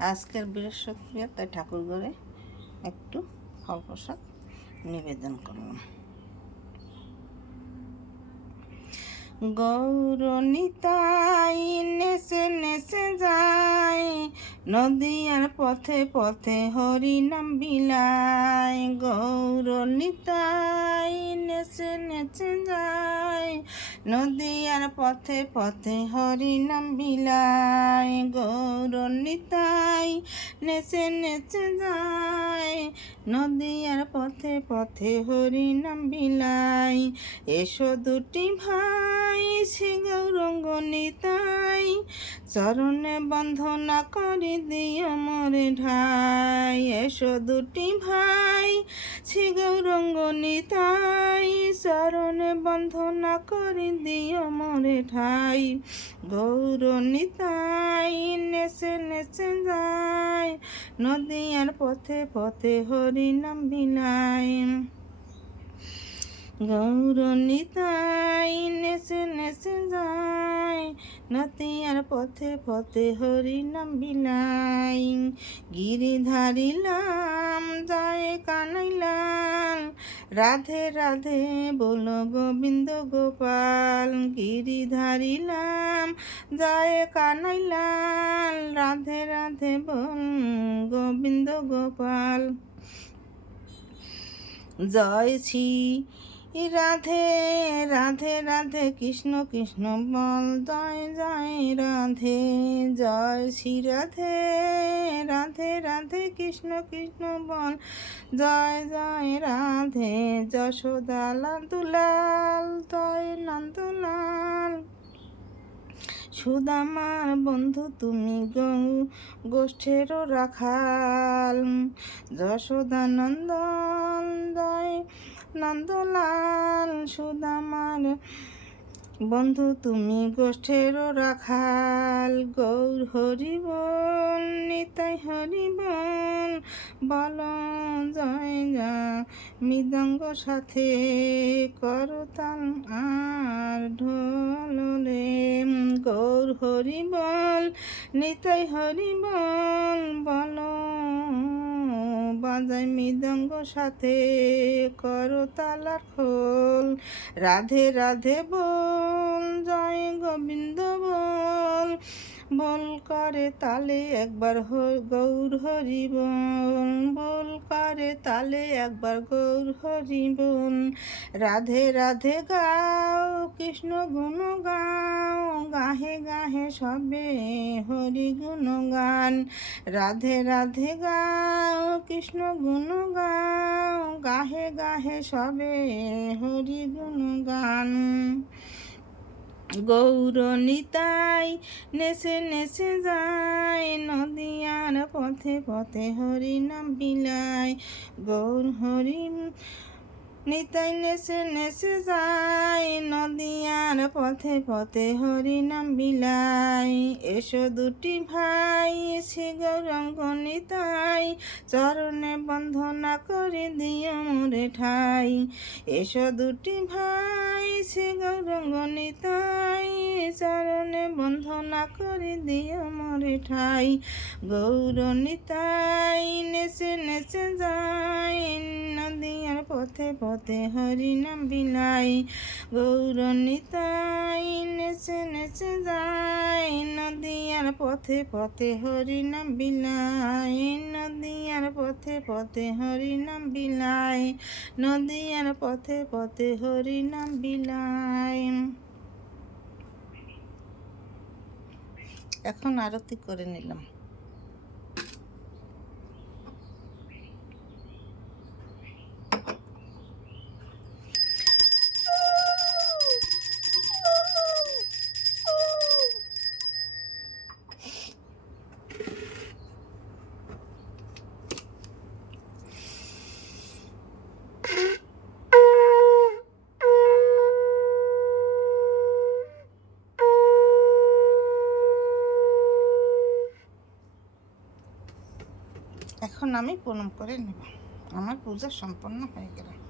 আজকের বৃহস্পতিবার, তাই ঠাকুর ঘরে একটু ফল প্রসাদ নিবেদন করলাম। গৌর নিতাই নেচে নেচে যায়, নদীয়ার পথে পথে হরি নাম বিলায়। গৌর নিতাই নেচে নেচে যায়, নদীয়ার পথে পথে হরি নাম বিলায়। গৌর নিতাই নেচে নেচে যায়, নদীয়ার পথে পথে হরি নাম বিলায়। এসো দুটি ভাই শ্রী গৌরাঙ্গ নিতাই, চরণে বন্ধনা করি দিও মোরে ঠাই। এসো দুটি ভাই শ্রী গৌরাঙ্গ নিতাই, চরণে বন্ধনা করি দিও মোরে ঠাই। গৌর নিতাই নেচে নেচে যায়, নদীয়ার পথে পথে হরি নাম বিলায়। গৌর নিতাই নেচে নেচে যায়, নদীয়ার পথে পথে হরি নাম বিলায়। গিরিধারী লাম যায় কানাইলাল, রাধে রাধে বলো গোবিন্দ গোপাল। গিরিধারী লাম যায় কানাইলাল, রাধে রাধে বল গোবিন্দ গোপাল। জয় শ্রী রাধে রাধে রাধে কৃষ্ণ কৃষ্ণ বল, জয় জয় রাধে। জয় শ্রী রাধে রাধে রাধে কৃষ্ণ কৃষ্ণ বল, জয় জয় রাধে। যশোদা লাল দুলাল, জয় নন্দলাল। সুদামার বন্ধু তুমি গোষ্ঠেরও রাখাল, যশোদা নন্দন জয় নন্দলাল। সুদামার বন্ধু তুমি গোষ্ঠেরও রাখাল। গৌর হরি বল নিতাই হরি বল, বল জয় যা মৃদঙ্গ সাথে করতাল আর ঢোল রে। গৌর হরি বল নিতাই হরি বল, বল বাজায় মৃদঙ্গ সাথে করতাল আর খোল। রাধে রাধে বল, জয় গোবিন্দ বল, বল করে তালে একবার গৌর হরি বল, বল করে তালে একবার গৌর হরি বল। রাধে রাধে গাও কৃষ্ণ গুণ গাও, গাহে গাহে সবে হরি গুণ গান। রাধে রাধে গাও কৃষ্ণ গুণ গাও, গাহে গাহে সবে হরি গুণ গান। গৌর নিতাই নেচে নেচে যায়, নদীয়ার পথে পথে হরি নাম বিলায়। গৌর হরি নিতাই নেচে নেচে যায়, নদীয়ার পথে পথে হরি নাম বিলায়। এসো দুটি ভাই শ্রী গৌরাঙ্গ নিতাই, চরণে বন্ধনা করে দিও মোরে ঠাই। এসো দুটি ভাই শ্রী গৌরাঙ্গ নিতাই, চরণে বন্ধনা করে দিও মোরে ঠাই। গৌর নিতাই নেচে নেচে যায়, নদীয়ার পথে পথে হরি নাম বিলায়। গৌর নিতাই নেচে নেচে যায়, নদীয়ার পথে পথে হরি নাম বিলায়। নদীয়ার পথে পথে হরি নাম বিলায়, নদীয়ার পথে পথে হরি নাম বিলায়। এখন আরতি করে নিলাম। এখন আমি প্রণাম করে নেব, আমার পূজা সম্পন্ন হয়ে গেল।